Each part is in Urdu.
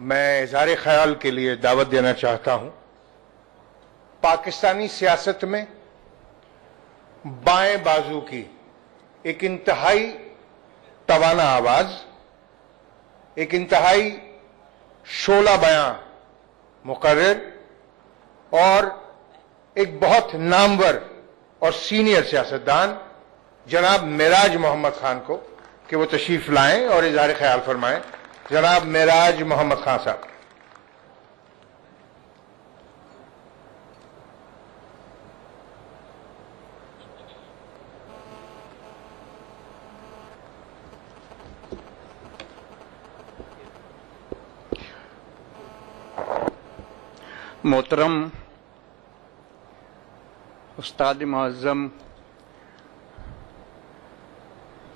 میں اظہار خیال کے لیے دعوت دینا چاہتا ہوں۔ پاکستانی سیاست میں بائیں بازو کی ایک انتہائی توانا آواز، ایک انتہائی شعلہ بیاں مقرر اور ایک بہت نامور اور سینئر سیاستدان جناب معراج محمد خان کو کہ وہ تشریف لائیں اور اظہار خیال فرمائیں۔ جناب معراج محمد خان صاحب۔ محترم استاد معظم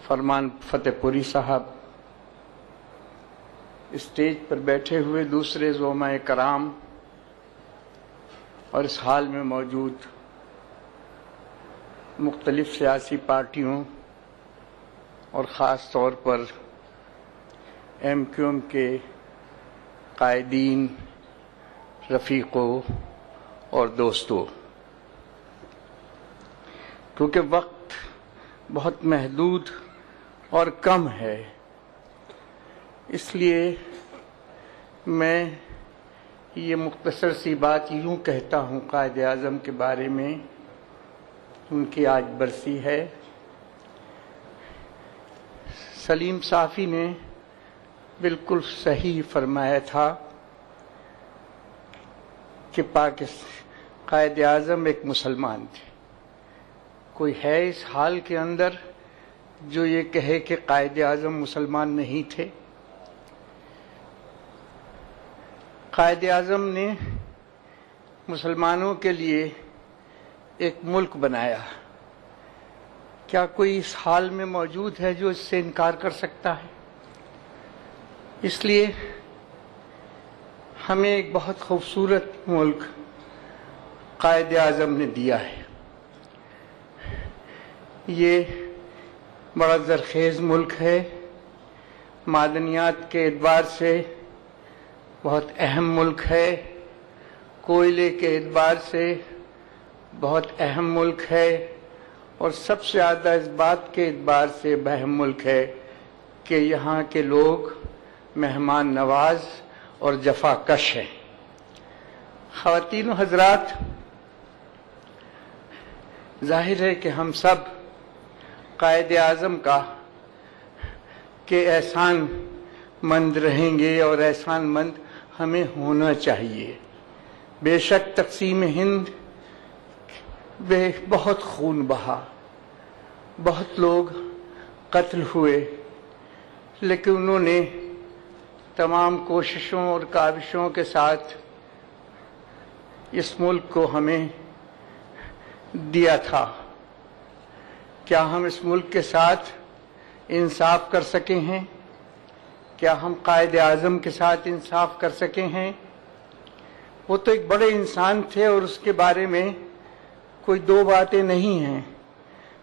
فرمان فتح پوری صاحب، اسٹیج پر بیٹھے ہوئے دوسرے زعماء کرام اور اس حال میں موجود مختلف سیاسی پارٹیوں اور خاص طور پر ایم کیو ایم کے قائدین، رفیقوں اور دوستوں، کیونکہ وقت بہت محدود اور کم ہے، اس لیے میں یہ مختصر سی بات یوں کہتا ہوں قائد اعظم کے بارے میں۔ ان کی آج برسی ہے۔ سلیم صافی نے بالکل صحیح فرمایا تھا کہ قائد اعظم ایک مسلمان تھے۔ کوئی ہے اس حال کے اندر جو یہ کہے کہ قائد اعظم مسلمان نہیں تھے؟ قائد اعظم نے مسلمانوں کے لیے ایک ملک بنایا۔ کیا کوئی اس حال میں موجود ہے جو اس سے انکار کر سکتا ہے؟ اس لیے ہمیں ایک بہت خوبصورت ملک قائد اعظم نے دیا ہے۔ یہ بڑا زرخیز ملک ہے، معدنیات کے اعتبار سے بہت اہم ملک ہے، کوئلے کے اعتبار سے بہت اہم ملک ہے، اور سب سے زیادہ اس بات کے اعتبار سے اہم ملک ہے کہ یہاں کے لوگ مہمان نواز اور جفا کش ہیں۔ خواتین و حضرات، ظاہر ہے کہ ہم سب قائد اعظم کا کہ احسان مند رہیں گے اور احسان مند ہمیں ہونا چاہیے۔ بے شک تقسیم ہند میں بہت خون بہا، بہت لوگ قتل ہوئے، لیکن انہوں نے تمام کوششوں اور کاوشوں کے ساتھ اس ملک کو ہمیں دیا تھا۔ کیا ہم اس ملک کے ساتھ انصاف کر سکے ہیں؟ کیا ہم قائد اعظم کے ساتھ انصاف کر سکے ہیں؟ وہ تو ایک بڑے انسان تھے اور اس کے بارے میں کوئی دو باتیں نہیں ہیں۔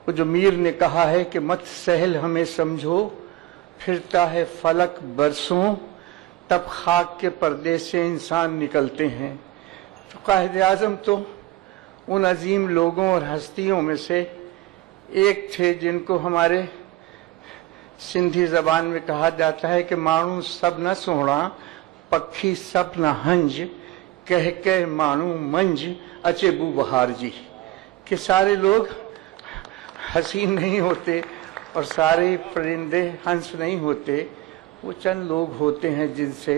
وہ جو میر نے کہا ہے کہ مت سہل ہمیں سمجھو، پھرتا ہے فلک برسوں، تب خاک کے پردے سے انسان نکلتے ہیں۔ تو قائد اعظم تو ان عظیم لوگوں اور ہستیوں میں سے ایک تھے جن کو ہمارے سندھی زبان میں کہا جاتا ہے کہ مانو سب نہ سونا، پکھی سب نہ ہنج، کہہ مانو منج اچے بو بہار جی، کہ سارے لوگ حسین نہیں ہوتے اور سارے پرندے ہنس نہیں ہوتے، وہ چند لوگ ہوتے ہیں جن سے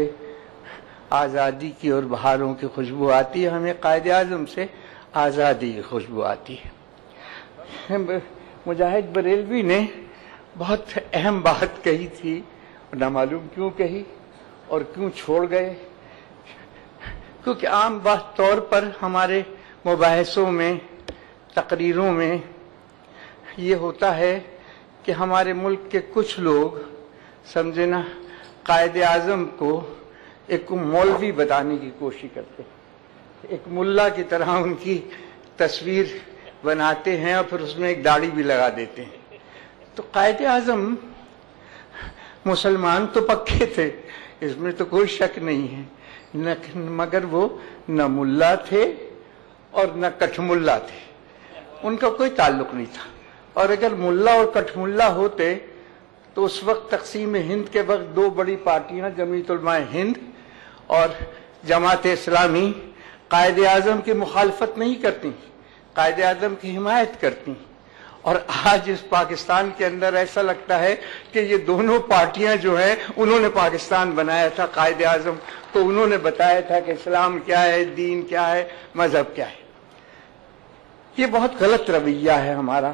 آزادی کی اور بہاروں کی خوشبو آتی ہے۔ ہمیں قائد اعظم سے آزادی کی خوشبو آتی ہے۔ مجاہد بریلوی نے بہت اہم بات کہی تھی، نہ معلوم کیوں کہی اور کیوں چھوڑ گئے، کیونکہ عام بات طور پر ہمارے مباحثوں میں، تقریروں میں یہ ہوتا ہے کہ ہمارے ملک کے کچھ لوگ سمجھے نا قائد اعظم کو ایک مولوی بتانے کی کوشش کرتے ہیں، ایک ملا کی طرح ان کی تصویر بناتے ہیں اور پھر اس میں ایک داڑھی بھی لگا دیتے ہیں۔ تو قائد اعظم مسلمان تو پکے تھے، اس میں تو کوئی شک نہیں ہے، مگر وہ نہ ملا تھے اور نہ کٹھ ملا تھے، ان کا کوئی تعلق نہیں تھا۔ اور اگر ملا اور کٹھ ملا ہوتے تو اس وقت تقسیم ہند کے وقت دو بڑی پارٹیاں جمعیت علماء ہند اور جماعت اسلامی قائد اعظم کی مخالفت نہیں کرتی، قائد اعظم کی حمایت کرتی۔ اور آج اس پاکستان کے اندر ایسا لگتا ہے کہ یہ دونوں پارٹیاں جو ہیں انہوں نے پاکستان بنایا تھا، قائد اعظم کو انہوں نے بتایا تھا کہ اسلام کیا ہے، دین کیا ہے، مذہب کیا ہے۔ یہ بہت غلط رویہ ہے ہمارا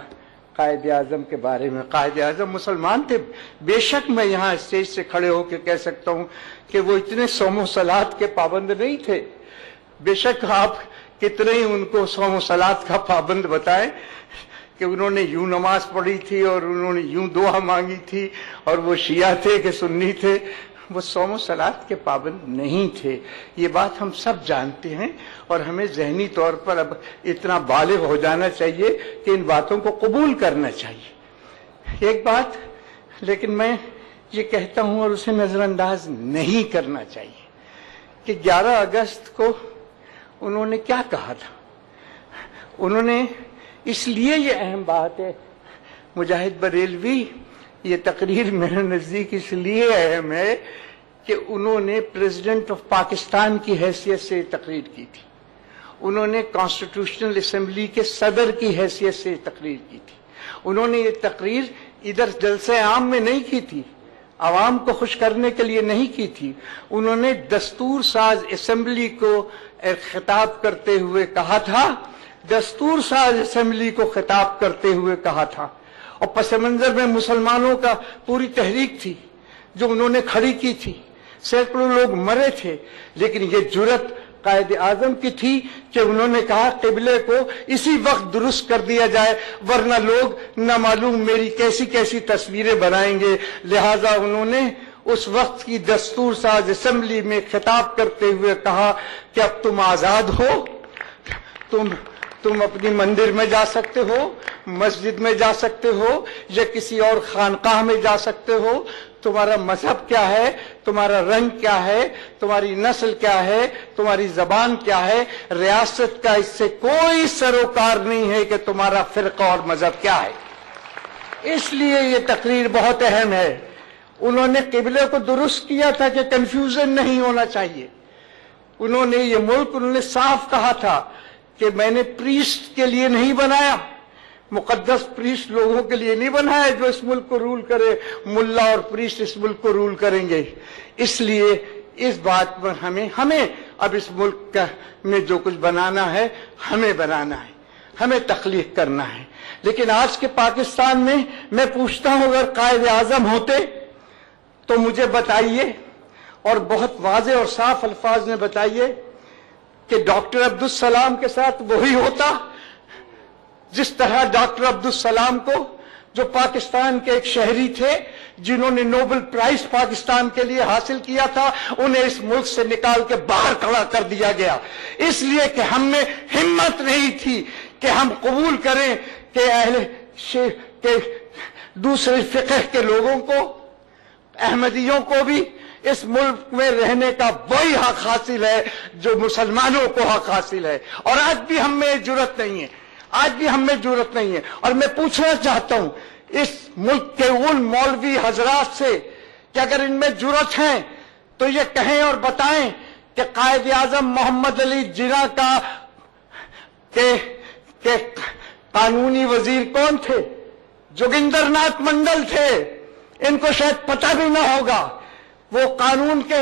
قائد اعظم کے بارے میں۔ قائد اعظم مسلمان تھے، بے شک میں یہاں اسٹیج سے کھڑے ہو کے کہہ سکتا ہوں کہ وہ اتنے صوم و صلات کے پابند نہیں تھے، بے شک آپ کتنے ہی ان کو صوم و صلات کا پابند بتائیں کہ انہوں نے یوں نماز پڑھی تھی اور انہوں نے یوں دعا مانگی تھی، اور وہ شیعہ تھے کہ سنی تھے، وہ صوم و صلات کے پابند نہیں تھے۔ یہ بات ہم سب جانتے ہیں، اور ہمیں ذہنی طور پر اب اتنا بالغ ہو جانا چاہیے کہ ان باتوں کو قبول کرنا چاہیے۔ ایک بات لیکن میں یہ کہتا ہوں اور اسے نظر انداز نہیں کرنا چاہیے کہ 11 اگست کو انہوں نے کیا کہا تھا۔ انہوں نے، اس لیے یہ اہم بات ہے مجاہد بریلوی، یہ تقریر میرے نزدیک اس لیے اہم ہے کہ انہوں نے پریزیڈنٹ آف پاکستان کی حیثیت سے تقریر کی تھی، انہوں نے کانسٹیٹیوشنل اسمبلی کے صدر کی حیثیت سے تقریر کی تھی، انہوں نے یہ تقریر ادھر جلسے عام میں نہیں کی تھی، عوام کو خوش کرنے کے لیے نہیں کی تھی، انہوں نے دستور ساز اسمبلی کو خطاب کرتے ہوئے کہا تھا، دستور ساز اسمبلی کو خطاب کرتے ہوئے کہا تھا۔ اور پس منظر میں مسلمانوں کا پوری تحریک تھی جو انہوں نے کھڑی کی تھی، سینکڑوں لوگ مرے تھے، لیکن یہ جرأت قائد اعظم کی تھی کہ انہوں نے کہا قبلے کو اسی وقت درست کر دیا جائے، ورنہ لوگ نہ معلوم میری کیسی کیسی تصویریں بنائیں گے۔ لہٰذا انہوں نے اس وقت کی دستور ساز اسمبلی میں خطاب کرتے ہوئے کہا کہ اب تم آزاد ہو، تم اپنی مندر میں جا سکتے ہو، مسجد میں جا سکتے ہو، یا کسی اور خانقاہ میں جا سکتے ہو، تمہارا مذہب کیا ہے، تمہارا رنگ کیا ہے، تمہاری نسل کیا ہے، تمہاری زبان کیا ہے، ریاست کا اس سے کوئی سروکار نہیں ہے کہ تمہارا فرقہ اور مذہب کیا ہے۔ اس لیے یہ تقریر بہت اہم ہے۔ انہوں نے قبلے کو درست کیا تھا کہ کنفیوژن نہیں ہونا چاہیے۔ انہوں نے یہ ملک، انہوں نے صاف کہا تھا کہ میں نے پریسٹ کے لیے نہیں بنایا، مقدس پریسٹ لوگوں کے لیے نہیں بنایا جو اس ملک کو رول کرے، ملا اور پریسٹ اس ملک کو رول کریں گے۔ اس لیے اس بات پر ہمیں اب اس ملک میں جو کچھ بنانا ہے ہمیں بنانا ہے، ہمیں تخلیق کرنا ہے۔ لیکن آج کے پاکستان میں میں پوچھتا ہوں اگر قائد اعظم ہوتے تو مجھے بتائیے، اور بہت واضح اور صاف الفاظ میں بتائیے کہ ڈاکٹر عبدالسلام کے ساتھ وہی ہوتا جس طرح ڈاکٹر عبدالسلام کو، جو پاکستان کے ایک شہری تھے جنہوں نے نوبل پرائز پاکستان کے لیے حاصل کیا تھا، انہیں اس ملک سے نکال کے باہر کھڑا کر دیا گیا، اس لیے کہ ہم میں ہمت نہیں تھی کہ ہم قبول کریں کہ دوسرے فقہ کے لوگوں کو، احمدیوں کو بھی اس ملک میں رہنے کا وہی حق حاصل ہے جو مسلمانوں کو حق حاصل ہے۔ اور آج بھی ہم میں جرأت نہیں ہے، آج بھی ہم میں جرأت نہیں ہے۔ اور میں پوچھنا چاہتا ہوں اس ملک کے ان مولوی حضرات سے کہ اگر ان میں جرأت ہے تو یہ کہیں اور بتائیں کہ قائد اعظم محمد علی جناح کا کہ قانونی وزیر کون تھے؟ جوگندر ناتھ منڈل تھے۔ ان کو شاید پتہ بھی نہ ہوگا، وہ قانون کے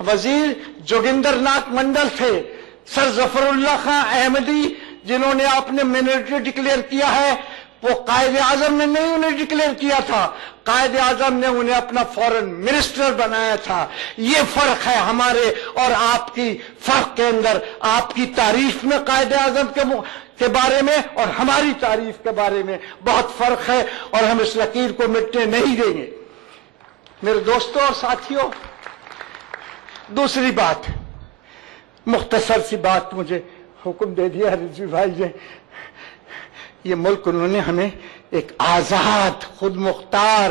وزیر جوگندر ناتھ منڈل تھے۔ سر ظفر اللہ خان احمدی جنہوں نے آپ نے مائنورٹی ڈکلیئر کیا ہے، وہ قائد اعظم نے نہیں انہیں ڈکلیئر کیا تھا، قائد اعظم نے انہیں اپنا فورن منسٹر بنایا تھا۔ یہ فرق ہے ہمارے اور آپ کی فرق کے اندر، آپ کی تعریف میں قائد اعظم کے بارے میں اور ہماری تعریف کے بارے میں بہت فرق ہے، اور ہم اس لکیر کو مٹنے نہیں دیں گے۔ میرے دوستوں اور ساتھیوں، دوسری بات، مختصر سی بات مجھے حکم دے دیا رضوی بھائی نے، یہ ملک انہوں نے ہمیں ایک آزاد، خود مختار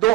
2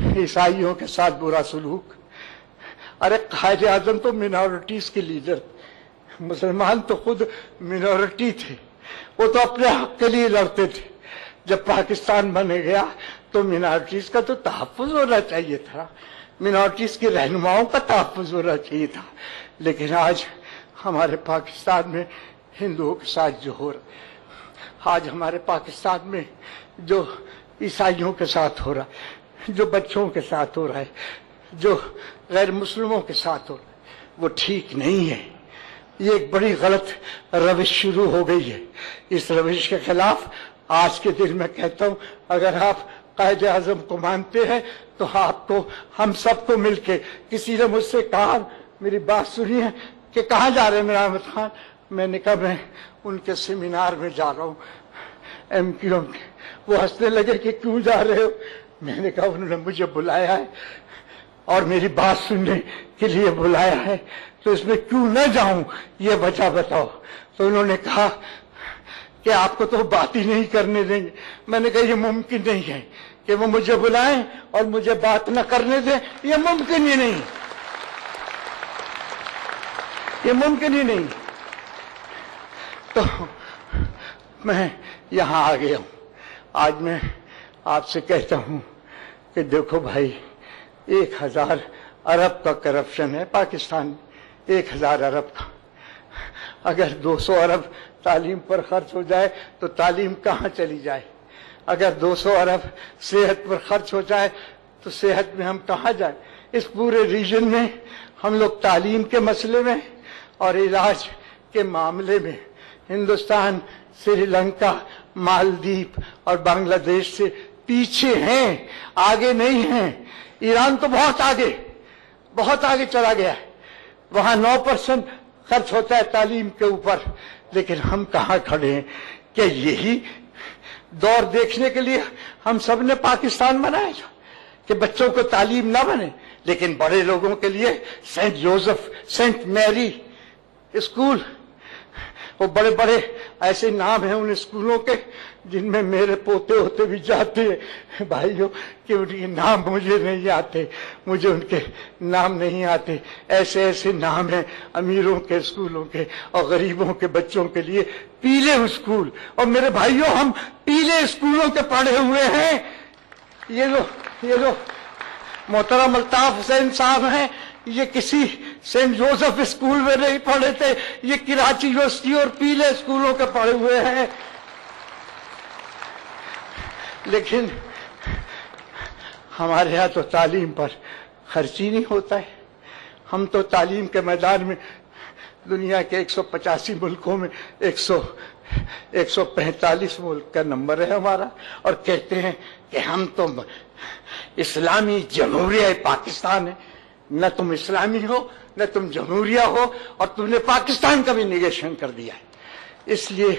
عیسائیوں کے ساتھ برا سلوک. ارے قائد اعظم تو منارٹیز کے لیڈر، مسلمان تو خود منارٹی تھے، وہ تو اپنے حق کے لیے لڑتے تھے. جب پاکستان بنے گیا تو منارٹیز کا تو تحفظ ہونا چاہیے تھا، منارٹیز کے رہنماؤں کا تحفظ ہونا چاہیے تھا. لیکن آج ہمارے پاکستان میں ہندوؤں کے ساتھ جو ہو رہا، آج ہمارے پاکستان میں جو عیسائیوں کے ساتھ ہو رہا ہے، جو بچوں کے ساتھ ہو رہا ہے، جو غیر مسلموں کے ساتھ ہو رہا ہے، وہ ٹھیک نہیں ہے. یہ ایک بڑی غلط روش شروع ہو گئی ہے. اس روش کے خلاف آج کے دن میں کہتا ہوں، اگر آپ قائد اعظم کو مانتے ہیں تو آپ کو، ہم سب کو مل کے، کسی نے مجھ سے کہا، میری بات سنی ہے کہ کہاں جا رہے ہیں میرا احمد خان؟ میں نے کہا میں ان کے سیمینار میں جا رہا ہوں ایم کیو ایم کے. وہ ہنسنے لگے کہ کیوں جا رہے ہو؟ میں نے کہا انہوں نے مجھے بلایا ہے اور میری بات سننے کے لیے بلایا ہے، تو اس میں کیوں نہ جاؤں، یہ وجہ بتاؤ. تو انہوں نے کہا کہ آپ کو تو بات ہی نہیں کرنے دیں گے. میں نے کہا یہ ممکن نہیں ہے کہ وہ مجھے بلائیں اور مجھے بات نہ کرنے دیں، یہ ممکن ہی نہیں، یہ ممکن ہی نہیں. تو میں یہاں آ گیا ہوں. آج میں آپ سے کہتا ہوں کہ دیکھو بھائی، 1000 ارب کا کرپشن ہے پاکستان میں، 1000 ارب کا. اگر 200 ارب تعلیم پر خرچ ہو جائے تو تعلیم کہاں چلی جائے؟ اگر 200 ارب صحت پر خرچ ہو جائے تو صحت میں ہم کہاں جائیں؟ اس پورے ریجن میں ہم لوگ تعلیم کے مسئلے میں اور علاج کے معاملے میں ہندوستان، سری لنکا، مالدیپ اور بنگلہ دیش سے پیچھے ہیں، آگے نہیں ہیں. ایران تو بہت آگے چلا گیا ہے، وہاں 9% خرچ ہوتا ہے تعلیم کے اوپر. لیکن ہم کہاں کھڑے ہیں؟ کہ یہی دور دیکھنے کے لیے ہم سب نے پاکستان بنایا تھا کہ بچوں کو تعلیم نہ بنے، لیکن بڑے لوگوں کے لیے سینٹ جوزف، سینٹ میری اسکول، وہ بڑے بڑے ایسے نام ہیں ان اسکولوں کے جن میں میرے پوتے ہوتے بھی جاتے ہیں بھائیوں، کہ ان کے نام مجھے نہیں آتے، مجھے ان کے نام نہیں آتے. ایسے ایسے نام ہیں امیروں کے اسکولوں کے اور غریبوں کے بچوں کے لیے پیلے اسکول. اور میرے بھائیوں، ہم پیلے اسکولوں کے پڑھے ہوئے ہیں. یہ جو محترم الطاف حسین صاحب ہیں، یہ کسی سینٹ جوزف اسکول میں نہیں پڑھے تھے، یہ کراچی یونیورسٹی اور پیلے اسکولوں کے پڑھے ہوئے ہیں. لیکن ہمارے ہاں تو تعلیم پر خرچ ہی نہیں ہوتا ہے. ہم تو تعلیم کے میدان میں دنیا کے 185 ملکوں میں 145 ملک کا نمبر ہے ہمارا، اور کہتے ہیں کہ ہم تو اسلامی جمہوریہ پاکستان ہے. نہ تم اسلامی ہو، نہ تم جمہوریہ ہو، اور تم نے پاکستان کا بھی نیگیشن کر دیا ہے. اس لیے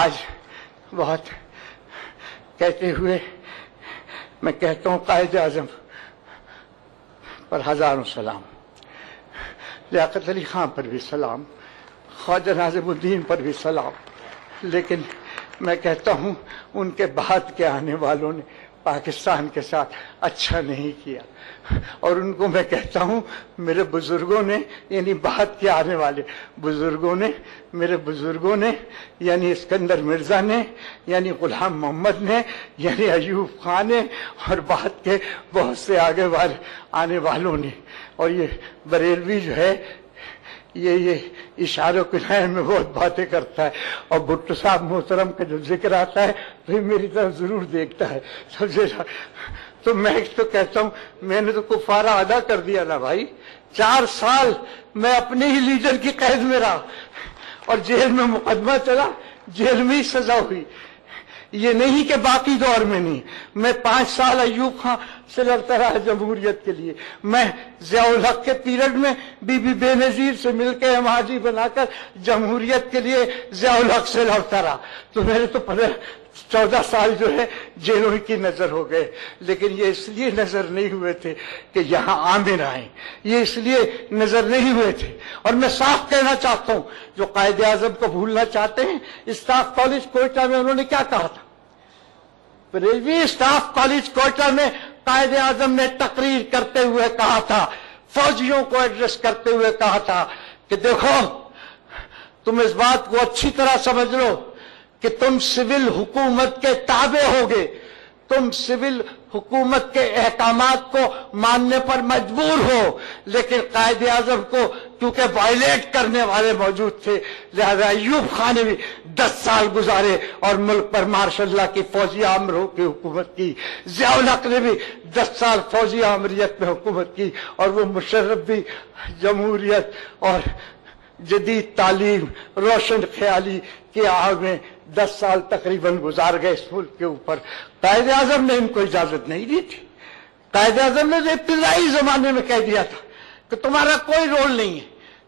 آج بہت کہتے ہوئے میں کہتا ہوں، قائد اعظم پر ہزاروں سلام، لیاقت علی خان پر بھی سلام، خواجہ ناظم الدین پر بھی سلام. لیکن میں کہتا ہوں ان کے بعد کے آنے والوں نے پاکستان کے ساتھ اچھا نہیں کیا. اور ان کو میں کہتا ہوں، میرے بزرگوں نے، یعنی بعد کے آنے والے بزرگوں نے، میرے بزرگوں نے، یعنی اسکندر مرزا نے، یعنی غلام محمد نے، یعنی ایوب خان نے، اور بعد کے بہت سے آگے والے آنے والوں نے. اور یہ بریلوی جو ہے، یہ اشاروں کے لائن میں بہت باتیں کرتا ہے، اور بھٹو صاحب محترم کا جب ذکر آتا ہے تو یہ میری طرف ضرور دیکھتا ہے. سمجھے؟ تو میں تو کہتا ہوں، میں نے تو کفارہ ادا کر دیا نا بھائی. 4 سال میں اپنے ہی لیڈر کی قید میں رہا اور جیل میں مقدمہ چلا، جیل میں ہی سزا ہوئی. یہ نہیں کہ باقی دور میں نہیں. میں 5 سال ایوب خان سے لڑتا رہا جمہوریت کے لیے. میں ضیاء الحق کے پیریڈ میں بی بی بے نظیر سے مل کے ایم حاجی بنا کر جمہوریت کے لیے ضیاء الحق سے لڑتا رہا. تو میرے تو 14 سال جو ہے جیلوں کی نظر ہو گئے. لیکن یہ اس لیے نظر نہیں ہوئے تھے کہ یہاں عامر آئیں، یہ اس لیے نظر نہیں ہوئے تھے. اور میں صاف کہنا چاہتا ہوں، جو قائد اعظم کو بھولنا چاہتے ہیں، اسٹاف کالج کوئٹہ میں انہوں نے کیا کہا تھا؟ بریلوی اسٹاف کالج کوئٹہ میں قائد اعظم نے تقریر کرتے ہوئے کہا تھا، فوجیوں کو ایڈریس کرتے ہوئے کہا تھا کہ دیکھو تم اس بات کو اچھی طرح سمجھ لو کہ تم سول حکومت کے تابع ہوگے، تم سول حکومت کے احکامات کو ماننے پر مجبور ہو، لیکن قائد اعظم کو کیونکہ وائلیٹ کرنے والے موجود تھے، لہذا ایوب خان نے بھی 10 سال گزارے اور ملک پر ماشاء اللہ کی فوجی آمروں کی حکومت کی، ضیاء الحق نے بھی 10 سال فوجی آمریت میں حکومت کی، اور وہ مشرف بھی جمہوریت اور جدید تعلیم روشن خیالی کی آڑ میں 10 سال تقریباً گزار گئے اس ملک کے اوپر۔ قائد اعظم نے ان کو اجازت نہیں دی تھی۔ قائد اعظم نے ابتدائی زمانے میں کہہ دیا تھا کہ تمہارا کوئی رول نہیں ہے،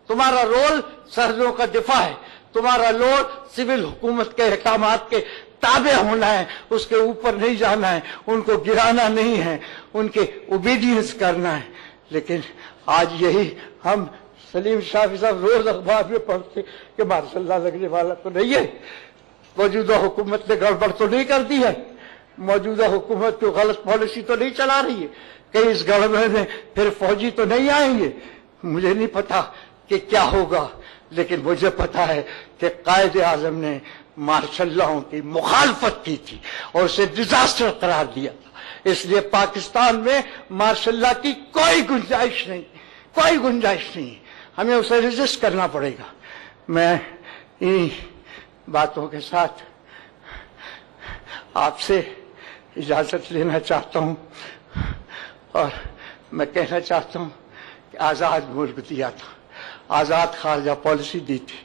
تمہارا رول سرحدوں کا دفاع ہے، تمہارا رول سول حکومت کے احکامات کے تابع ہونا ہے، اس کے اوپر نہیں جانا ہے، ان کو گرانا نہیں ہے، ان کے اوبیڈینس کرنا ہے۔ لیکن آج یہی ہم سلیم شافی صاحب روز اخبار میں پڑھتے کہ ماشاء اللہ لگنے والا تو نہیں ہے، موجودہ حکومت نے گڑبڑ تو نہیں کر دی ہے، موجودہ حکومت کو غلط پالیسی تو نہیں چلا رہی ہے، کہیں اس گڑبڑ میں پھر فوجی تو نہیں آئیں گے۔ مجھے نہیں پتا کہ کیا ہوگا، لیکن مجھے پتا ہے کہ قائد اعظم نے مارشل لاؤں کی مخالفت کی تھی اور اسے ڈیزاسٹر قرار دیا تھا۔ اس لیے پاکستان میں مارشل لا کی کوئی گنجائش نہیں، کوئی گنجائش نہیں، ہمیں اسے ریزسٹ کرنا پڑے گا۔ میں ان باتوں کے ساتھ آپ سے اجازت لینا چاہتا ہوں اور میں کہنا چاہتا ہوں کہ آزاد ملک دیا تھا، آزاد خارجہ پالیسی دی تھی،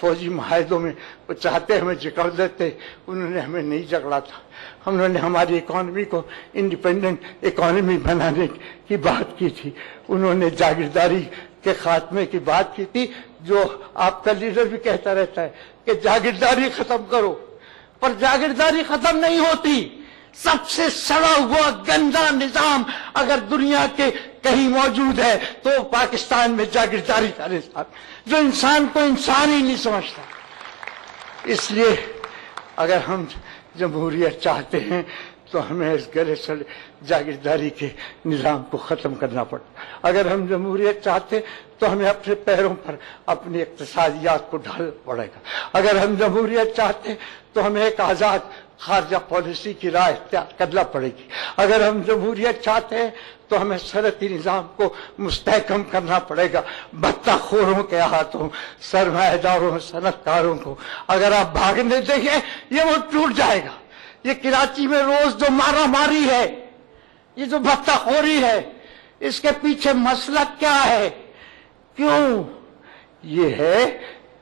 فوجی معاہدوں میں وہ چاہتے ہمیں جکڑ دیتے، انہوں نے ہمیں نہیں جکڑا تھا، انہوں نے ہماری اکانومی کو انڈیپینڈنٹ اکانومی بنانے کی بات کی تھی، انہوں نے جاگیرداری کے خاتمے کی بات کی تھی، جو آپ کا لیڈر بھی کہتا رہتا ہے کہ جاگیرداری ختم کرو، پر جاگیرداری ختم نہیں ہوتی۔ سب سے سڑا ہوا گندا نظام اگر دنیا کے کہیں موجود ہے تو پاکستان میں جاگیرداری کا نظام، جو انسان کو انسان ہی نہیں سمجھتا۔ اس لیے اگر ہم جمہوریت چاہتے ہیں تو ہمیں اس گلے سڑے جاگیرداری کے نظام کو ختم کرنا پڑتا۔ اگر ہم جمہوریت چاہتے تو ہمیں اپنے پیروں پر اپنی اقتصادیات کو ڈھالنا پڑے گا۔ اگر ہم جمہوریت چاہتے تو ہمیں ایک آزاد خارجہ پالیسی کی راہ اختیار کرنا پڑے گی۔ اگر ہم جمہوریت چاہتے ہیں تو ہمیں صنعتی نظام کو مستحکم کرنا پڑے گا، بھتہ خوروں کے ہاتھوں، سرمایہ داروں، صنعت کاروں کو اگر آپ بھاگنے دیکھیں یہ وہ ٹوٹ جائے گا۔ یہ کراچی میں روز جو مارا ماری ہے، یہ جو بھتہ خوری ہے، اس کے پیچھے مسئلہ کیا ہے؟ کیوں؟ یہ ہے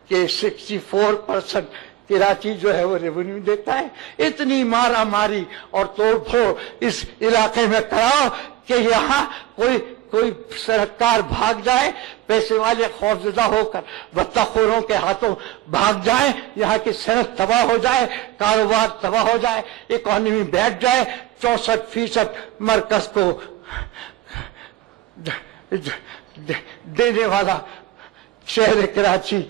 کہ 64% کراچی جو ہے وہ ریونیو دیتا ہے۔ اتنی مارا ماری اور توڑ پھوڑ اس علاقے میں کراؤ کہ یہاں کوئی سرکار بھاگ جائے، پیسے والے خوفزدہ ہو کر بھتہ خوروں کے ہاتھوں بھاگ جائیں، یہاں کی صنعت تباہ ہو جائے، کاروبار تباہ ہو جائے، اکانومی بیٹھ جائے، 64% مرکز کو دینے والا شہر کراچی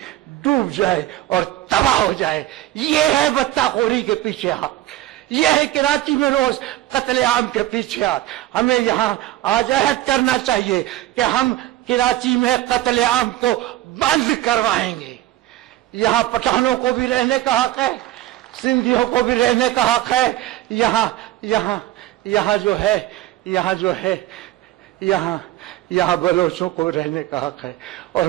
ڈوب جائے اور تباہ ہو جائے۔ یہ ہے بھتہ خوری کے پیچھے ہاتھ، یہ ہے کراچی میں روز قتل عام کے پیچھے ہاتھ۔ ہمیں یہاں آج عہد کرنا چاہیے کہ ہم کراچی میں قتل عام کو بند کروائیں گے۔ یہاں پٹھانوں کو بھی رہنے کا حق ہے، سندھیوں کو بھی رہنے کا حق ہے، یہاں بلوچوں کو رہنے کا حق ہے، اور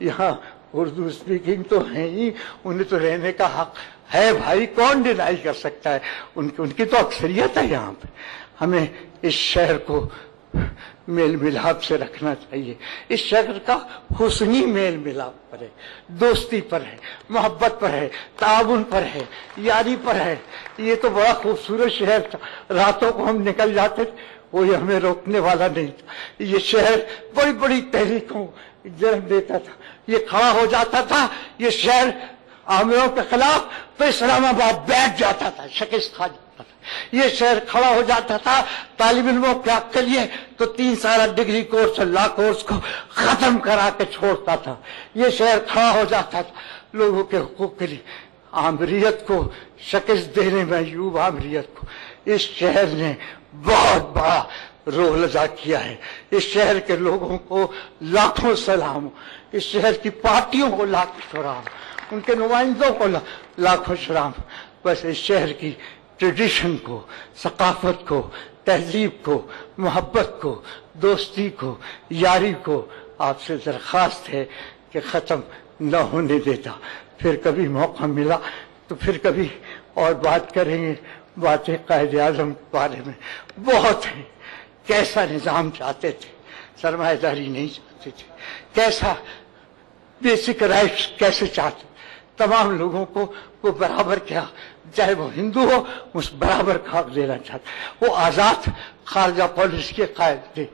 یہاں اردو اسپیکنگ تو ہیں ہی، انہیں تو رہنے کا حق ہے بھائی، کون ڈینائی کر سکتا ہے؟ ان کی تو اکثریت ہے یہاں پہ۔ ہمیں اس شہر کو میل ملاپ سے رکھنا چاہیے، اس شہر کا حسنی میل ملاپ پر ہے، دوستی پر ہے، محبت پر ہے، تعاون پر ہے، یاری پر ہے۔ یہ تو بڑا خوبصورت شہر تھا، راتوں کو ہم نکل جاتے تھے، کوئی ہمیں روکنے والا نہیں تھا۔ یہ شہر بڑی بڑی تحریکوں جنم دیتا تھا، یہ کھڑا ہو جاتا تھا، یہ شہر آمروں کے خلاف تو اسلام آباد بیٹھ جاتا تھا، شکست کھا جاتا تھا۔ یہ شہر کھڑا ہو جاتا تھا طالب علموں کے حق کے لیے تو 3 سالہ ڈگری کورس اور لا کورس کو ختم کرا کے چھوڑتا تھا۔ یہ شہر کھڑا ہو جاتا تھا لوگوں کے حقوق کے لیے۔ آمریت کو شکست دینے میں، ایوب آمریت کو اس شہر نے بہت بڑا رول ادا کیا ہے. اس شہر کے لوگوں کو لاکھوں سلام, اس شہر کی پارٹیوں کو لاکھوں سلام, ان کے نمائندوں کو لاکھوں سلام. بس اس شہر کی ٹریڈیشن کو, ثقافت کو, تہذیب کو, محبت کو, دوستی کو, یاری کو آپ سے درخواست ہے کہ ختم نہ ہونے دیتا. پھر کبھی موقع ملا تو پھر کبھی اور بات کریں گے. باتیں قائد اعظم کے بارے میں بہت ہیں. کیسا نظام چاہتے تھے, سرمایہ داری نہیں چاہتے تھے, کیسا بیسک رائٹس کیسے چاہتے, تمام لوگوں کو وہ برابر کیا, چاہے وہ ہندو ہو اس برابر کا حق دینا چاہتے. وہ آزاد خارجہ پالیسی کے قائد تھے.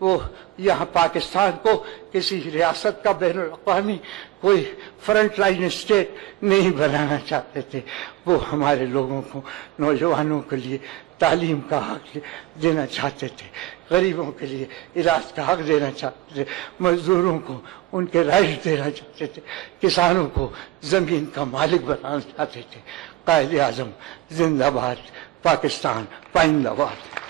وہ یہاں پاکستان کو کسی ریاست کا بین الاقوامی کوئی فرنٹ لائن اسٹیٹ نہیں بنانا چاہتے تھے. وہ ہمارے لوگوں کو, نوجوانوں کے لیے تعلیم کا حق دینا چاہتے تھے, غریبوں کے لیے علاج کا حق دینا چاہتے تھے, مزدوروں کو ان کے رائٹ دینا چاہتے تھے, کسانوں کو زمین کا مالک بنانا چاہتے تھے. قائد اعظم زندہ باد, پاکستان پائندہ باد.